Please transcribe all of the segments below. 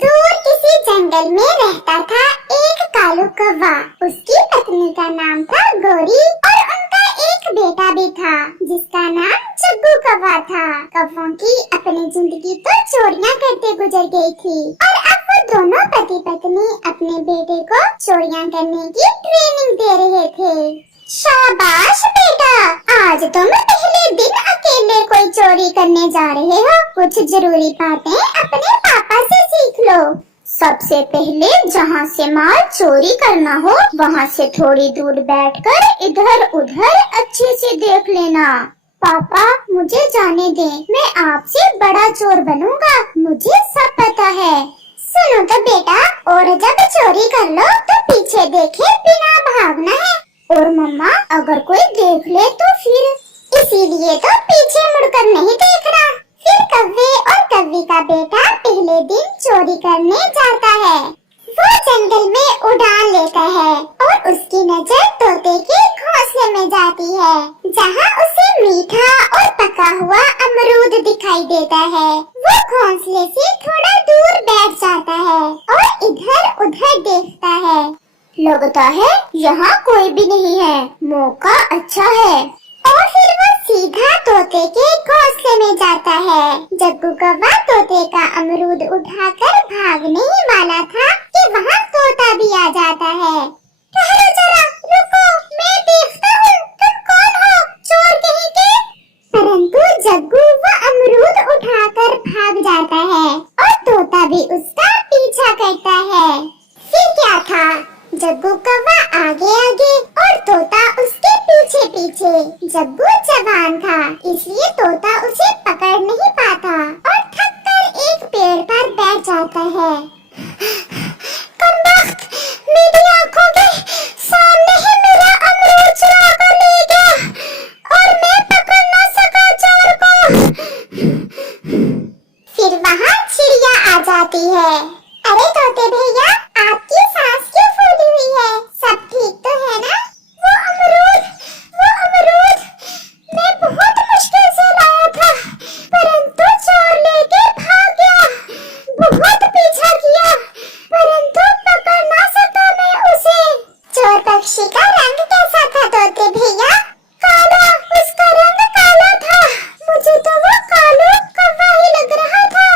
दूर किसी जंगल में रहता था एक कालू कौवा। उसकी पत्नी का नाम था गौरी और उनका एक बेटा भी था जिसका नाम जग्गू कौवा था। कौवों की अपनी जिंदगी तो चोरियां करते गुजर गई थी और अब वो दोनों पति पत्नी अपने बेटे को चोरियां करने की ट्रेनिंग दे रहे थे। शाबाश बेटा, आज तुम पहले दिन अकेले कोई चोरी करने जा रहे हो। कुछ जरूरी बातें अपने पापा से सीख लो। सबसे पहले जहाँ से माल चोरी करना हो वहाँ से थोड़ी दूर बैठकर इधर उधर अच्छे से देख लेना। पापा मुझे जाने दे, मैं आपसे बड़ा चोर बनूंगा, मुझे सब पता है। सुनो तो बेटा, और जब चोरी कर लो तो पीछे देखे बिना भागना है। और मम्मा अगर कोई देख ले तो फिर, इसीलिए तो पीछे मुड़कर नहीं देखना। फिर कौवे और कौवी का बेटा पहले दिन चोरी करने जाता है। वो जंगल में उड़ान लेता है और उसकी नजर तोते के घोंसले में जाती है जहाँ उसे मीठा और पका हुआ अमरूद दिखाई देता है। वो घोंसले से थोड़ा दूर बैठ जाता है और इधर उधर देखता है। लगता है यहाँ कोई भी नहीं है, मौका अच्छा है। और फिर वो सीधा तोते के घोंसले में जाता है। जग्गू कौवा तोते का अमरूद उठाकर भागने ही वाला था कि वहाँ तोता भी आ जाता है। ठहरो जरा, रुको, मैं देखता हूँ तुम कौन हो, चोर कहीं के। परंतु जग्गू वो अमरूद उठाकर भाग जाता है और तोता भी उसका पीछा करता है। फिर क्या था, जग्गू कौवा आगे आगे और तोता उसके पीछे पीछे। जग्गू जवान था इसलिए तोता उसे पकड़ नहीं पाता और थक कर एक पेड़ पर बैठ जाता है। कमबख्त, मेरी आंखों के सामने ही मेरा अमरूद चुरा कर ले गया और मैं पकड़ न सका चोर को। फिर वहाँ चिड़िया आ जाती है। अरे तोते भैया, आपकी सांस क्यों फूली हुई है, सब ठीक तो है ना? वो अमरूद मैं बहुत मुश्किल से लाया था, परंतु चोर लेके भाग गया। बहुत पीछा किया परंतु पकड़ ना सका मैं उसे। चोर पक्षी का रंग कैसा था तोते भैया? काला, उसका रंग काला था। मुझे तो वो कालू कौवा ही लग रहा था,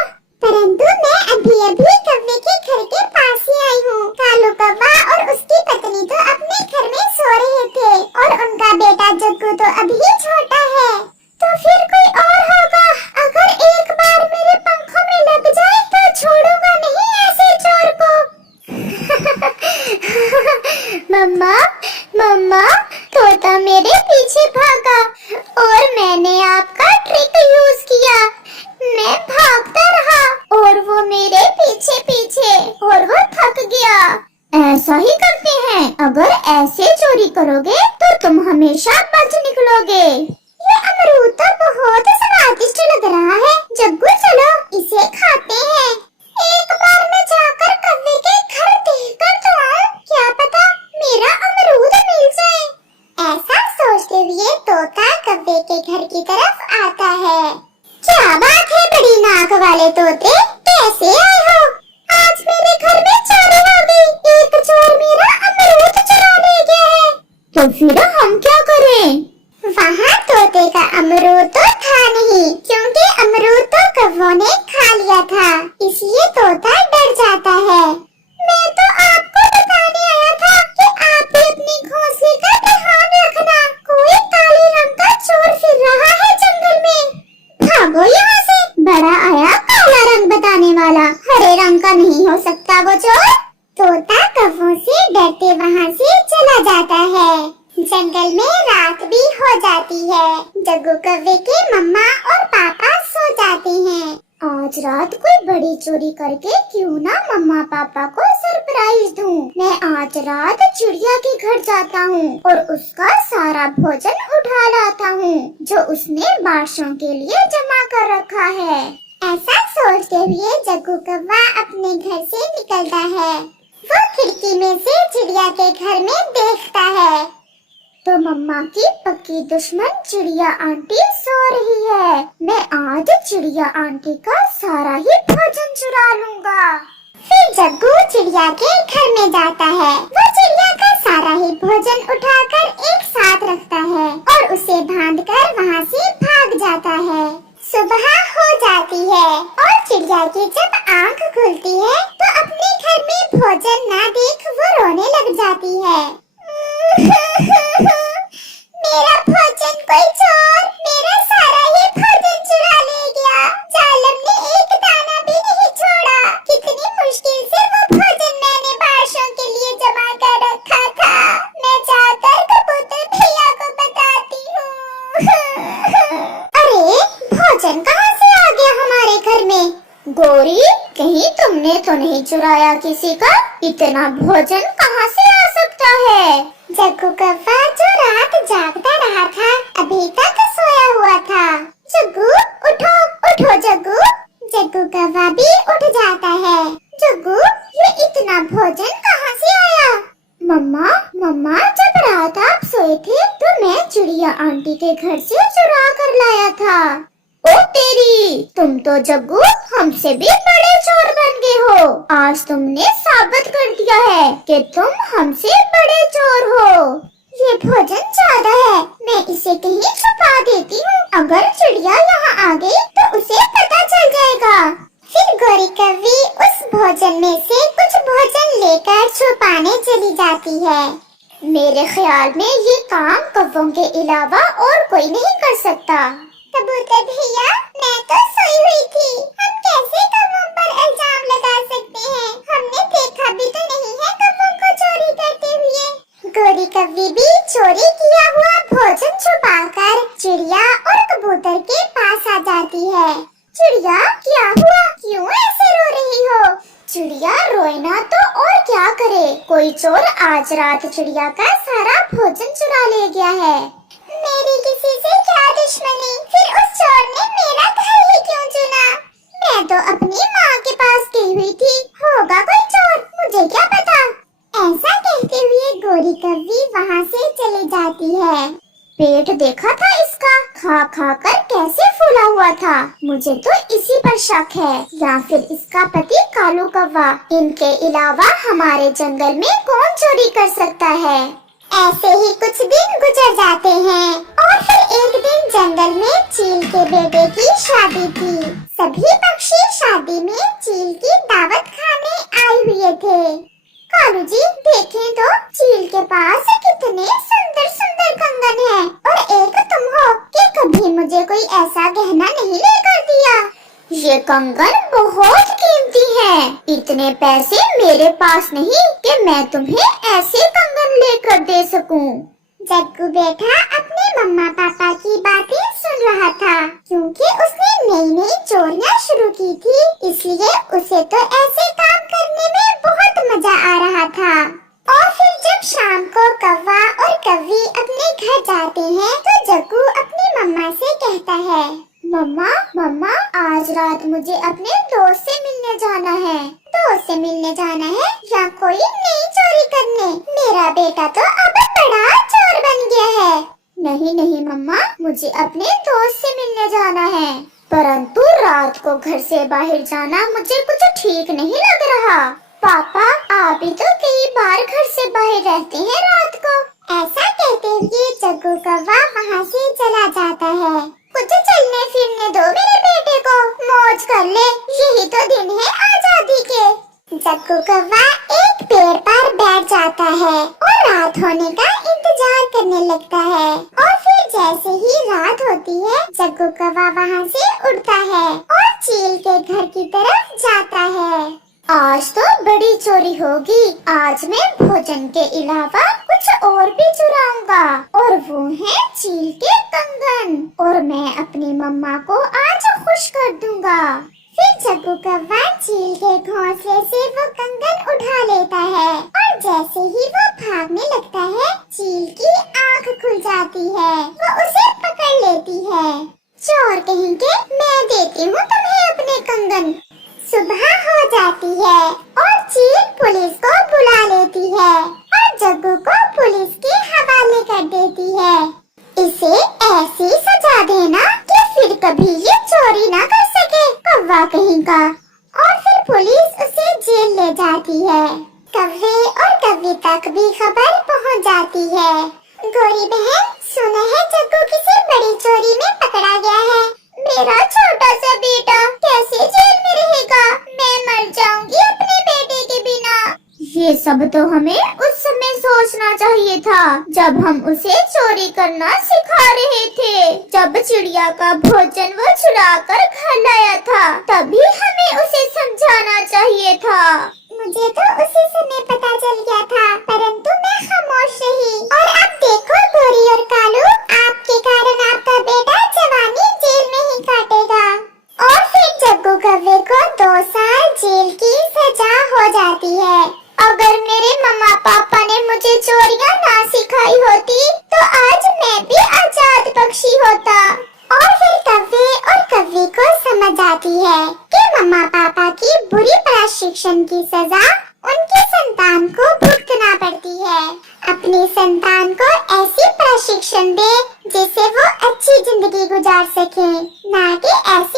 परंतु मैं अभी अभी कौवे के घर के पास ही आई हूँ। कालू कौवा और उसकी पत्नी तो अपने घर में सो रहे थे और उनका बेटा जग्गू तो अभी छोटा है। तो फिर कोई और होगा। अगर एक बार मेरे पंखों में लग जाए तो छोड़ूंगा नहीं ऐसे चोर को। मम्मा मम्मा, तोता मेरे पीछे भागा और मैंने आपका ट्रिक यूज किया। मैं भागता रहा और वो मेरे पीछे पीछे और वो थक गया। ऐसा ही करते हैं, अगर ऐसे चोरी करोगे तो तुम हमेशा बच निकलोगे। ये अमरूद तो बहुत स्वादिष्ट लग रहा है। जग्गू चलो इसे खाते हैं। एक बार मैं जाकर कौवे के घर देखकर तो आऊं, क्या पता मेरा अमरूद मिल जाए। ऐसा सोचते हुए तोता कौवे के घर की तरफ आता है। क्या बात है बड़ी नाक वाले तोते, कैसे आए हो? आज मेरे घर में चोरी हो गई, एक चोर मेरा अमरूद चुरा ले गया है। तो फिर हम क्या करें? वहाँ तोते का अमरूद तो था नहीं, क्योंकि अमरूद तो कौवों ने खा लिया था, इसलिए तोता डर जाता है। मैं तो आपको बताने आया था कि आप भी अपने घोंसले का ध्यान रखना। कोई काले रंग का चोर फिर रहा है जंगल में। भागो यहाँ से, बड़ा आया काला रंग बताने वाला, हरे रंग का नहीं हो सकता वो चोर। तोता कौवों से डरते वहाँ से चला जाता है। जंगल में रात भी हो जाती है। जग्गू कौवे के मम्मा और पापा सो जाते हैं। आज रात कोई बड़ी चोरी करके क्यों ना मम्मा पापा को सरप्राइज दूं। मैं आज रात चिड़िया के घर जाता हूँ और उसका सारा भोजन उठा लाता हूँ जो उसने बादशाह के लिए जमा कर रखा है। ऐसा सोचते हुए जग्गू कौवा अपने घर से निकलता है। वो खिड़की में से चिड़िया के घर में देखता है तो मम्मा की पक्की दुश्मन चिड़िया आंटी सो रही है। मैं आज चिड़िया आंटी का सारा ही भोजन चुरा लूंगा। फिर जग्गू चिड़िया के घर में जाता है। वो चिड़िया का सारा ही भोजन उठाकर एक साथ रखता है और उसे बांधकर वहाँ से भाग जाता है। सुबह हो जाती है और चिड़िया की जब आंख खुलती है तो अपने घर में भोजन ना देख वो रोने लग जाती है। मेरा भोजन कोई चोर मेरा सारा ही भोजन चुरा ले गया। जालिम ने एक दाना भी नहीं छोड़ा। कितनी मुश्किल से वो भोजन मैंने बारिशों के लिए जमा कर रखा था। मैं जाकर कबूतर भैया को बताती हूँ। अरे भोजन कहाँ से आ गया हमारे घर में? गौरी, कहीं तुमने तो नहीं चुराया किसी का? इतना भोजन कहाँ से आ सकता है? जग्गू कौवा जो रात जागता रहा था अभी तक सोया हुआ था। जग्गू उठो उठो जग्गू। जग्गू कौवा भी उठ जाता है। जग्गू, ये इतना भोजन कहाँ से आया? मम्मा मम्मा, जब रात आप सोए थे तो मैं चिड़िया आंटी के घर से चुरा कर लाया था। ओ तेरी, तुम तो जग्गू हमसे भी बड़े चोर बन गए हो। आज तुमने साबित कर दिया है कि तुम हमसे बड़े चोर हो। ये भोजन ज्यादा है, मैं इसे कहीं छुपा देती हूँ। अगर चिड़िया यहाँ आ गई तो उसे पता चल जाएगा। फिर गौरी कौवी उस भोजन में से कुछ भोजन लेकर छुपाने चली जाती है। मेरे ख्याल में ये काम कौवों के अलावा और कोई नहीं कर सकता। कबूतर भैया, मैं तो सोई हुई थी। हम कैसे कौवों पर इल्जाम लगा सकते हैं? हमने देखा भी तो नहीं है कौवों को चोरी करते हुए। गौरी कौवी भी चोरी किया हुआ भोजन छुपाकर चिड़िया और कबूतर के पास आ जाती है। चिड़िया, क्या हुआ? क्यों ऐसे रो रही हो? चिड़िया रोए ना तो और क्या करे? कोई चोर आज रात चिड़िया का सारा भोजन चुरा ले गया है। मेरी किसी से क्या दुश्मनी? फिर उस चोर ने मेरा घर ही क्यों चुना? मैं तो अपनी माँ के पास गई हुई थी। होगा कोई चोर, मुझे क्या पता। ऐसा कहते हुए गौरी कौवी वहाँ से चली जाती है। पेट देखा था इसका, खा खा कर कैसे फूला हुआ था। मुझे तो इसी पर शक है, या फिर इसका पति कालू कौवा। इनके अलावा हमारे जंगल में कौन चोरी कर सकता है? ऐसे ही कुछ दिन गुजर जाते हैं और फिर एक दिन जंगल में चील के बेटे की शादी थी। सभी पक्षी शादी में चील की दावत खाने आए हुए थे। कालू जी, देखें तो चील के पास कितने सुंदर सुंदर कंगन हैं और एक तुम हो कि कभी मुझे कोई ऐसा गहना नहीं लेकर दिया। ये कंगन बहुत कीमती हैं। इतने पैसे मेरे पास नहीं कि मैं तुम्हें ऐसे कंगन लेकर दे सकूं। जग्गू बेटा अपने मम्मा पापा की बातें सुन रहा था, क्योंकि उसने नई नई चोरियां शुरू की थी, इसलिए उसे तो ऐसे काम करने में बहुत मजा आ रहा था। और फिर जब शाम को कौवा और कौवी अपने घर जाते हैं तो जग्गू अपनी मम्मा से कहता है, मम्मा मम्मा, आज रात मुझे अपने दोस्त से मिलने जाना है। दोस्त से मिलने जाना है या कोई नई चोरी करने? मेरा बेटा तो अब बड़ा चोर बन गया है। नहीं नहीं मम्मा, मुझे अपने दोस्त से मिलने जाना है, परंतु रात को घर से बाहर जाना मुझे कुछ ठीक नहीं लग रहा। पापा, आप भी तो कई बार घर से बाहर रहते हैं रात को। ऐसा कहते हुए जग्गू कौवा वहाँ से चला जाता है। कुछ चलने फिरने दो मेरे बेटे को, मौज कर ले, यही तो दिन है आजादी के। जग्गू कौवा एक पेड़ पर बैठ जाता है और रात होने का इंतजार करने लगता है। और फिर जैसे ही रात होती है जग्गू कौवा वहाँ से उड़ता है और चील के घर की तरफ जाता है। आज तो बड़ी चोरी होगी। आज मैं भोजन के अलावा कुछ और भी चुराऊंगा, और वो है चील के कंगन, और मैं अपनी मम्मा को आज खुश कर दूंगा। फिर जग्गू कौवा चील के घोंसले से वो कंगन उठा लेता है और जैसे ही वो भागने लगता है चील की आँख खुल जाती है। वो उसे पकड़ लेती है। चोर कहेंगे, मैं देती हूँ तुम्हें अपने कंगन। सुबह हो जाती है और चील पुलिस को बुला लेती है और जग्गू को पुलिस के हवाले कर देती है। इसे ऐसी सजा देना कि फिर कभी ये चोरी ना कर सके, कौवा कहीं का। और फिर पुलिस उसे जेल ले रह जाती है। कव्वे और कव्वे तक भी खबर पहुंच जाती है। गौरी बहन, सुना है जग्गू किसी बड़ी चोरी में पकड़ा गया है। मेरा छोटा सा बेटा कैसे जेल में रहेगा? मैं मर जाऊंगी अपने बेटे के बिना। ये सब तो हमें उस समय सोचना चाहिए था, जब हम उसे चोरी करना सिखा रहे थे। जब चिड़िया का भोजन वो चुरा कर खा लाया था, तभी हमें उसे समझाना चाहिए था। मुझे तो उसी समय पता चल गया था, परंतु मैं खामोश रही। और अब देखो गौरी और कालू, आपके कारण आपका बेटा जवानी जेल में ही काटेगा। और फिर जग्गू कव्वे को 2 साल जेल की सजा हो जाती है। अगर मेरे मम्मा पापा ने मुझे चोरियां ना सिखाई होती, तो आज मैं भी आजाद पक्षी होता। और फिर कव्वे और कव्वे को समझ आती है कि मम्मा पापा की बुरी प्रशिक्षण की सजा उनकी संतान को भुगतना पड़ती है। अपनी संतान को ऐसी प्रशिक्षण दे जिससे वो अच्छी जिंदगी गुजार सके, ना कि ऐसी